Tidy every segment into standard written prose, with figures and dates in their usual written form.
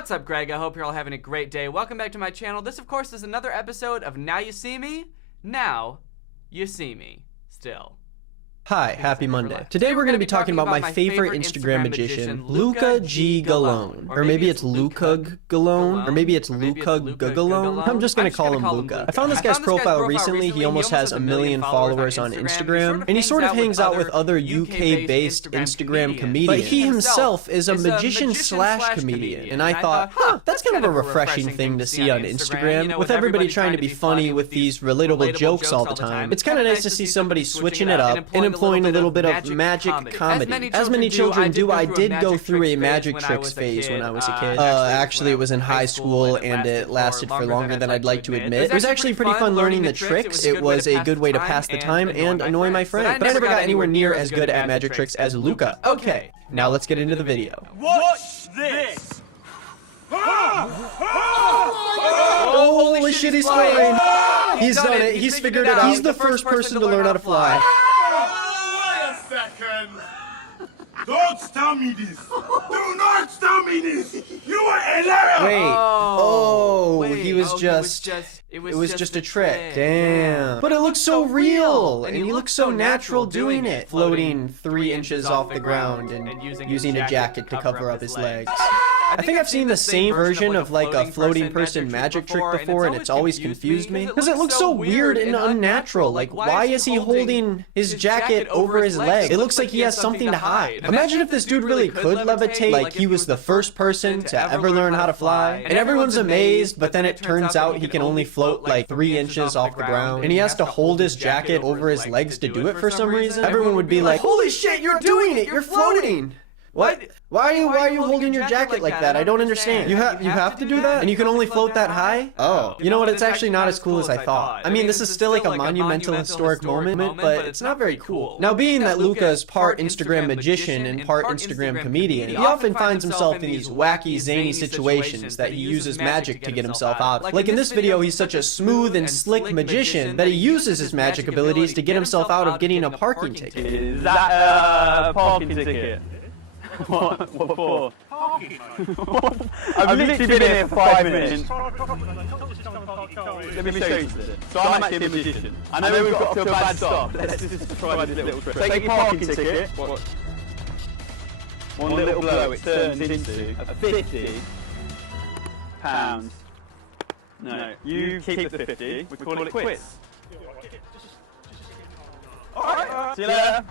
What's up, Greg? I hope you're all having a great day. Welcome back to my channel. This, of course, is another episode of Now You See Me. Now you see me. Still. Hi, happy Monday. Today we're going to be talking about my favorite Instagram magician, Luca G. Galone. Or maybe it's Luca Galone, or maybe it's Luca Galone. I'm just going to call him Luca. I found this guy's profile recently. He almost has 1 million followers on Instagram, and he sort of hangs out with other UK-based Instagram comedians. But he himself is a magician/comedian, and I thought, that's kind of a refreshing thing to see on Instagram, with everybody trying to be funny with these relatable jokes all the time. It's kind of nice to see somebody switching it up and employing a little bit of magic comedy. As many children do, I did go through a magic tricks phase when I was a kid. Actually, it was in high school, and it lasted for longer than I'd like to admit. It was actually pretty fun learning the tricks. It was a good way to pass the time and annoy my friend. But I never got anywhere near as good at magic tricks as Luca. Okay, now let's get into the video. Watch this! Oh, holy shit, he's flying! He's done it. He's figured it out. He's the first person to learn how to fly. Don't tell me this! Do not tell me this! You are hilarious! Wait. He was just... It was just a trick. Damn. But it looks so real! And he looks so natural doing it. Floating 3 inches off the ground and using a jacket to cover up his legs. I think I've seen the same version of like a floating person magic trick before, and it's always confused me. Because it looks so weird and unnatural. Like, why is he holding his jacket over his leg? It looks like he has something to hide. Imagine if this dude really could levitate, like he was the first person to ever learn how to fly. And everyone's amazed, but then it turns out he can only float like 3 inches off the ground. And he has to hold his jacket over his legs to do it for some reason. Everyone would be like, holy shit, you're doing it! You're floating! What? Why are you holding your jacket like that? I don't understand. You have to do that? And you can only float that high? Oh. You know what? It's actually not as cool as I thought. I mean, this is still like a monumental historic moment, but it's not very cool. Now, being that Luca is part Instagram magician and part Instagram comedian, he often finds himself in these wacky, zany situations that he uses magic to get himself out of. Like in this video, he's such a smooth and slick magician that he uses his magic abilities to get himself out of getting a parking ticket. Is that a parking ticket? What for? I've literally been here for 5 minutes. Let me show you this. So I'm actually a magician. I know we've got to a bad stop. Let's just try this little trick. Take your parking ticket. One little blow, it turns into a £50. No, you keep the 50. We call it quits. Alright, see you later.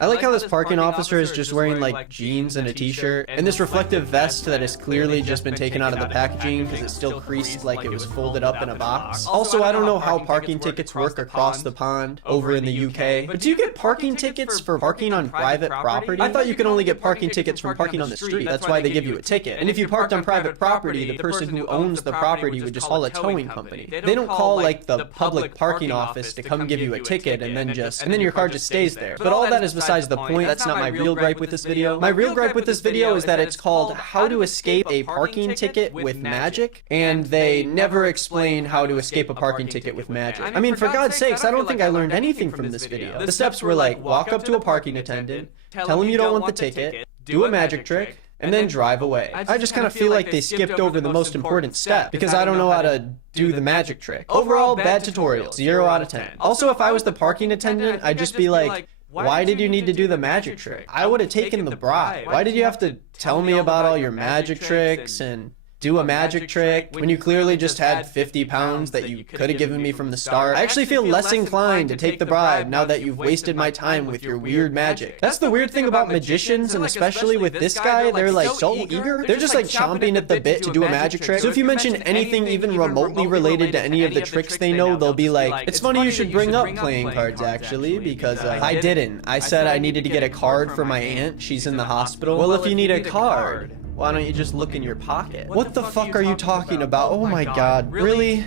I like how this parking officer is just wearing like jeans and a t-shirt, and this reflective vest that has clearly just been taken out of the packaging because it's still creased like it was folded up in a box. Also, I don't know how parking tickets work across the pond over in the UK, but do you get parking tickets for parking on private property? I thought you could only get parking tickets from parking on the street. That's why they give you a ticket. And if you parked on private property, the person who owns the property would just call a towing company. They don't call like the public parking office to come give you a ticket and then your car just stays there. But all that is besides the point. That's not my real gripe with this video. My real gripe with this video is that it's called How to Escape a Parking Ticket with Magic, and they never explain how to escape a parking ticket with magic. I mean, for God's sakes, I don't think I learned anything from this video. The steps were like, walk up to a parking attendant, tell him you don't want the ticket, do a magic trick, and then drive away. I just kind of feel like they skipped over the most important step because I don't know how to do the magic trick. Overall, bad tutorial, 0 out of 10. Also, if I was the parking attendant, I'd just be like, why did you need to do the magic trick? I would have taken the bribe. Why did you have to tell me about all your magic tricks and do a magic trick when you clearly just had 50 pounds that you could have given me from the start? I actually feel less inclined to take the bribe now that you've wasted my time with your weird magic. That's the weird thing about magicians, and especially with this guy, they're like so eager. They're just like chomping at the bit to do a magic trick. So if you mention anything even remotely related to any of the tricks they know, they'll be like, it's funny you should bring up playing cards actually, because I didn't. I said I needed to get a card for my aunt. She's in the hospital. Well, if you need a card, why don't you just look in your pocket? What the fuck are you talking about? Oh my god, really?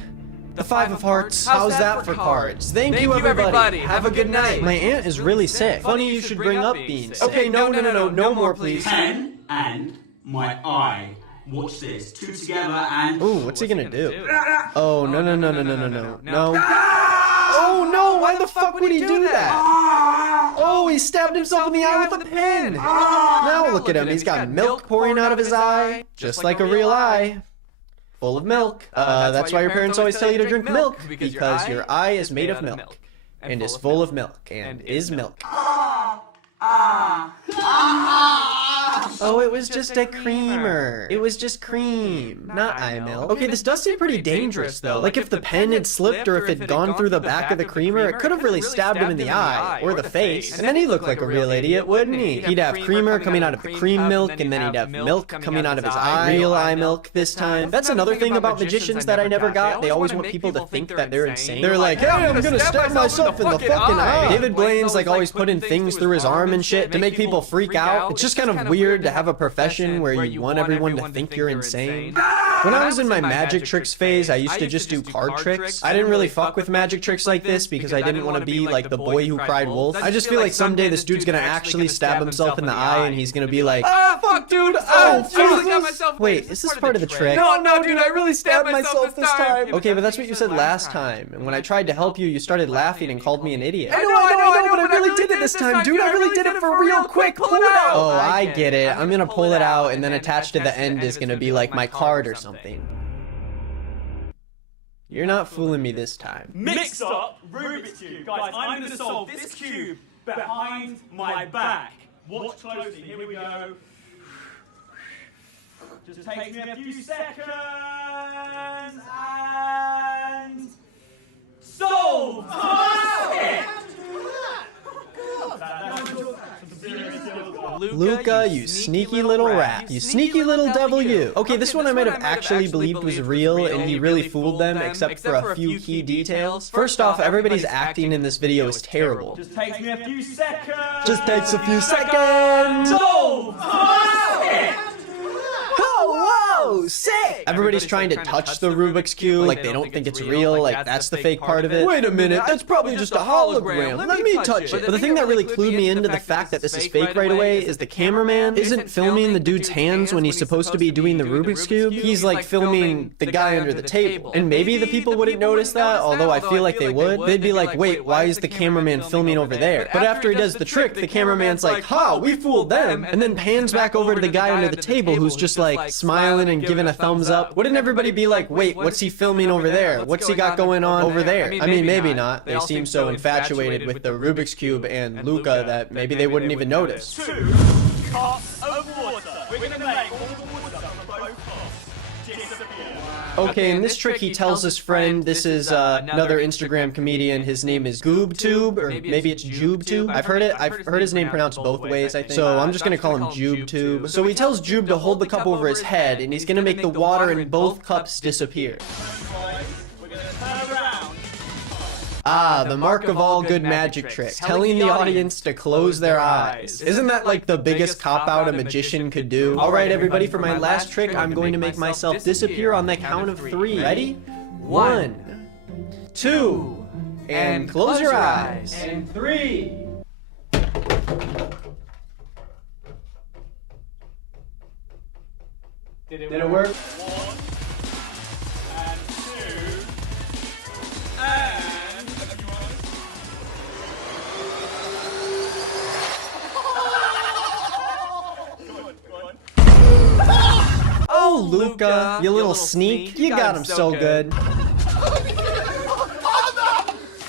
The 5 of Hearts? How's that for cards? Thank you, everybody. Have a good night. My aunt is really sick. Funny you should bring up being sick. Okay, no more, please. Pen and my eye. Watch this. 2 together and... Ooh, what's he gonna do? Oh, no. No. Oh no, why the fuck would he do that? Oh, he stabbed himself in the eye with a pen. Now look at him. He's got milk pouring out of his eye, just like a real eye. Full of milk. That's why your parents always tell you to drink milk, because your eye is made of milk, and is full of milk, and is milk. Oh, it was just a creamer. It was just cream, not eye milk. Okay, this does seem pretty dangerous, though. Like, if the pen had slipped or if it had gone through the back of the creamer, it could have really stabbed him in the eye, or the face. And then he'd look like a real idiot, wouldn't he? He'd have creamer coming out of the cream milk, and then he'd have milk coming out of his eye. Real eye milk this time. That's another thing about magicians that I never got. They always want people to think that they're insane. They're like, hey, I'm gonna stab myself in the fucking eye. David Blaine's like always putting things through his arm and shit to make people freak out. It's just kind of weird to have a profession where you want everyone to think you're insane. When I was in my magic tricks phase, I used to just do card tricks. I didn't really fuck with magic tricks like this because I didn't want to be like the boy who cried wolf. I just feel like someday this dude's gonna actually stab himself in the eye and he's gonna be like, ah, fuck, dude, oh, Jesus. Wait, is this part of the trick? No, dude, I really stabbed myself this time. Okay, but that's what you said last time. And when I tried to help you, you started laughing and called me an idiot. I know, but I really did it this time, dude. I really did it for real. Quick, pull it out. Oh, I get it. I'm gonna pull it out, and then attached to the end is gonna be like my card or something. You're not fooling me this time. Mixed up Rubik's Cube. Guys, I'm going to solve this cube behind my back. Watch closely. Here we go. Just takes me a few seconds. And... solved! Luca, you sneaky little rat. You sneaky little devil, you. Okay, this one I might have actually believed was real, and he really fooled them, except for a few key details. First off, everybody's acting in this video is terrible. Just takes me a few seconds. Just takes a few seconds. Solved! Oh, sick! Everybody's trying to touch the Rubik's Cube, like they don't think it's real, like that's the fake part of it. Wait a minute, that's probably just a hologram. Let me touch it. But the thing that really clued me into the fact that this is fake right away is the cameraman isn't filming the dude's hands when he's supposed to be doing the Rubik's Cube. He's like filming the guy under the table. And maybe the people wouldn't notice that, although I feel like they would. They'd be like, wait, why is the cameraman filming over there? But after he does the trick, the cameraman's like, ha, we fooled them, and then pans back over to the guy under the table who's just like smiling and giving a thumbs up. Wouldn't everybody be like, wait, what's he filming over there? What's he got going on over there? I mean, maybe not. They seem so infatuated with the Rubik's Cube and Luca that maybe they wouldn't even notice. 2 cups of water. We're going to make all the water from both cups disappear. Okay, in this trick he tells his friend, this is another Instagram comedian, his name is GoobTube, or maybe it's JubeTube. I've heard his name pronounced both ways, I think. So I'm just gonna call him JubeTube. So he tells Jube to hold the cup over his head, and he's gonna make the water in both cups disappear. We're going to turn around. Ah, the mark of all good magic tricks, telling the audience to close their eyes. Isn't that like the biggest cop-out a magician could do? Alright everybody, for my last trick, I'm going to make myself disappear on the count of 3. Ready? 1, 2, and close your eyes. And 3. Did it work? 1 and 2 and... Oh, Luca, you little sneak. You got him so good.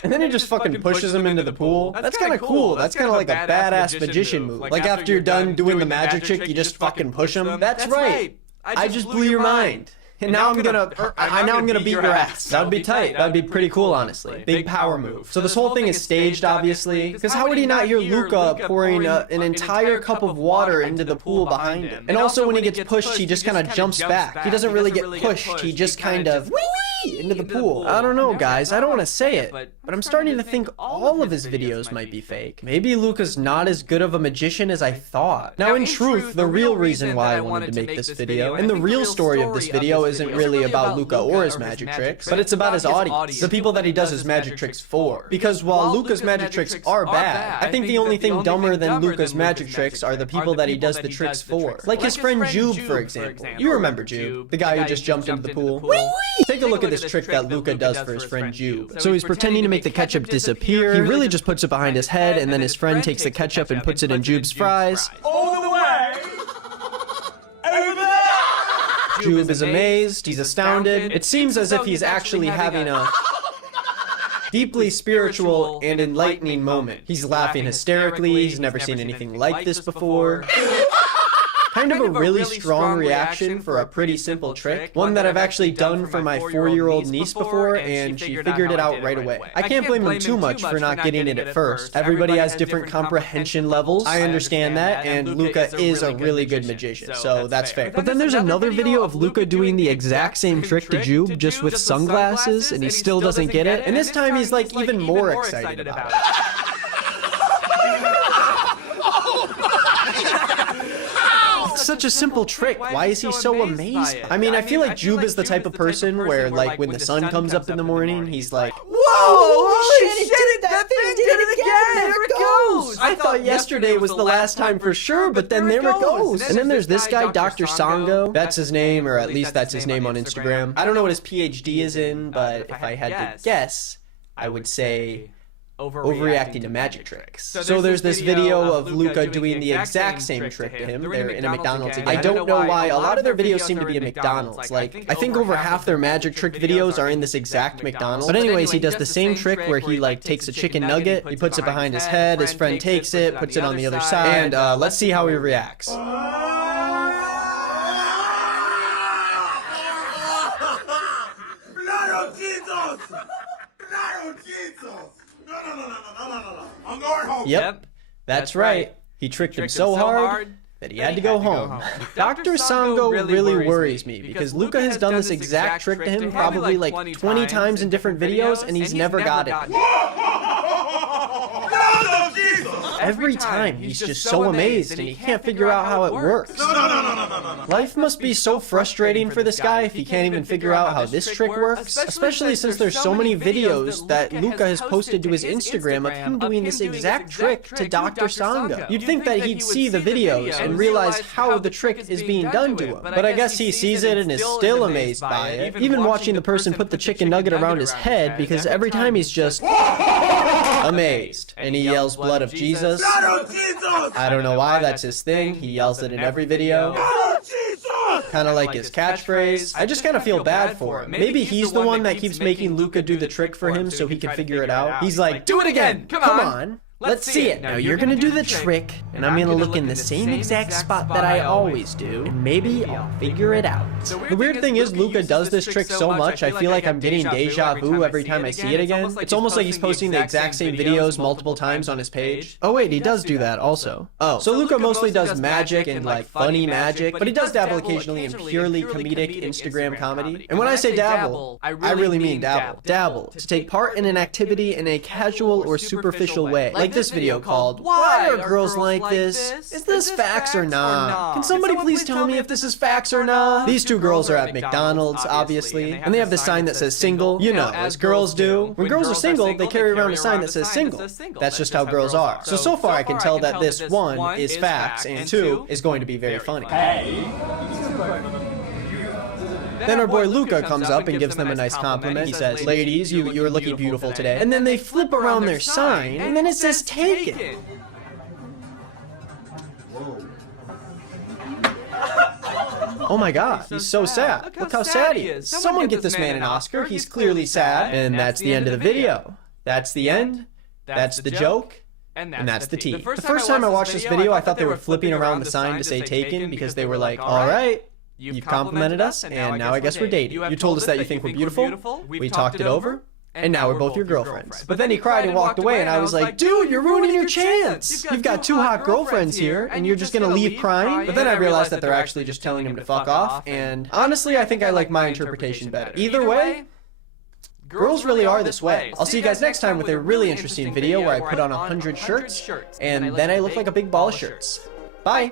And then he just fucking pushes him into the pool. That's kind of cool. That's kind of like a badass magician move. Like after you're done doing the magic trick, you just fucking push him. That's right. I just blew your mind. And now I'm gonna beat your ass. That would be tight. That would be pretty cool, honestly. Big power move. So this whole thing is staged, obviously. Because how would he not hear Luca pouring an entire cup of water into the pool behind him? And also when he gets pushed, he just kind of jumps back. He doesn't really get pushed. He just kind of into the pool. I don't know, guys. I don't want to say it, but I'm starting to think all of his videos might be fake. Maybe Luca's not as good of a magician as I thought. Now, in truth, the real reason why I wanted to make this video, and the real story of this video isn't really about Luca or his magic tricks, but it's about his audience, the people that he does his magic tricks for. Because while Luca's magic tricks are bad, I think the only thing dumber than Luca's magic tricks are the people that he does the tricks for. Like his friend Jube, for example. You remember Jube, the guy who just jumped into the pool. Take a look at this trick that Luca does for his friend Jube. So he's pretending to make the ketchup disappear. He really just puts it behind his head, and then his friend takes the ketchup and puts it in Jube's fries. All the way over there! Jube is amazed, he's astounded. It seems as if he's actually having a deeply spiritual and enlightening moment. He's laughing hysterically, he's never seen anything like this before. Kind of a really strong reaction for a pretty simple trick. One that I've actually done for my 4-year-old niece before, and she figured it out right away. I can't blame him too much for not getting it at first. Everybody has different comprehension levels. I understand that, and Luca is a really good magician, so that's fair. But then there's another video of Luca doing the exact same trick to Jube, just with sunglasses, and he still doesn't get it. And this time he's like even more excited about it. Such a simple trick. Why is he so amazed? I mean, I feel like Jube is the type of person where, like, when the sun comes up in the morning, he's like, whoa, holy shit, that thing did it again, there it goes. I thought yesterday was the last time for sure, but then there it goes. And then there's this guy, Dr. Sango. That's his name, or at least that's his name on Instagram. I don't know what his PhD is in, but if I had to guess, I would say overreacting to magic tricks. So there's this video of Luca doing the exact same trick to him. They're in a McDonald's again. I don't know why. A lot of their videos seem to be at McDonald's. Like, I think over half their magic trick videos are in this exact McDonald's. But anyways, he does the same trick where he, like, takes a chicken nugget, he puts it behind his head, his friend takes it, puts it on the other side, and let's see how he reacts. Blood of Jesus! Blood of Jesus! No. I'm going home. Yep, that's right. He tricked him so hard that he had to go home. Dr. Sango really worries me because Luca has done this exact trick to him probably like 20 times in different videos, and he's never got it. Every time, he's just so amazed, and he can't figure out how it works. No. Life must be so frustrating for this guy if he can't even figure out how this trick works, especially since there's so many videos that Luca has posted to his Instagram of him doing this exact trick to Dr. Sango. You'd think that he'd see the videos and realize how the trick is being done to him, but I guess he sees it and is still amazed by it, even watching the person put the chicken nugget around his head, because every time he's just amazed, and he yells blood of Jesus. I don't know why, that's his thing. He yells it in every video. Kind of like his catchphrase. I just kind of feel bad for him. Maybe he's the one that keeps making Luca do the trick for him so he can figure it out. He's like, do it again! Come on! Let's see it. Now you're gonna do the trick, and I'm gonna look in the same exact spot that I always do, and maybe I'll figure it out. The weird thing is, Luca does this trick so much, I feel like I'm getting deja vu every time I see it again. It's almost like he's posting the exact same videos multiple times on his page. Oh wait, he does do that also. Oh, so Luca mostly does magic and like funny magic, but he does dabble occasionally in purely comedic Instagram comedy. And when I say dabble, I really mean dabble. Dabble, to take part in an activity in a casual or superficial way. Like this video called, Why Are Girls Like This? Is this facts or nah? Can somebody please tell me if this is facts or nah? These two girls are at McDonald's, obviously, and they have this sign that says single, you know, as girls do. When girls are single, they carry around a sign that says single. That's just how girls are. So far I can tell that this, 1, is facts, and 2, is going to be very funny. Then our boy Luca comes up and gives them a nice compliment. He says, ladies, you're looking beautiful today. And then they flip around their sign, and then it says taken. Oh my god, he's so sad. Look how sad he is. Someone get this man an Oscar. He's clearly sad. And that's the end of the video. That's the end. That's the joke. And that's the tea. The first time I watched this video, I thought they were flipping around the sign to say taken because they were like, alright. You've complimented us, and now I guess we're dating. You told us that you think we're beautiful, we talked it over, and now we're both your girlfriends. But then he cried and walked away, and I was like, dude, you're ruining your chance! You've got 2 hot girlfriends here, and you're just gonna leave crying? But then I realized that they're actually just telling him to fuck off, and honestly, I think I like my interpretation better. Either way, girls really are this way. I'll see you guys next time with a really interesting video where I put on 100 shirts, and then I look like a big ball of shirts. Bye!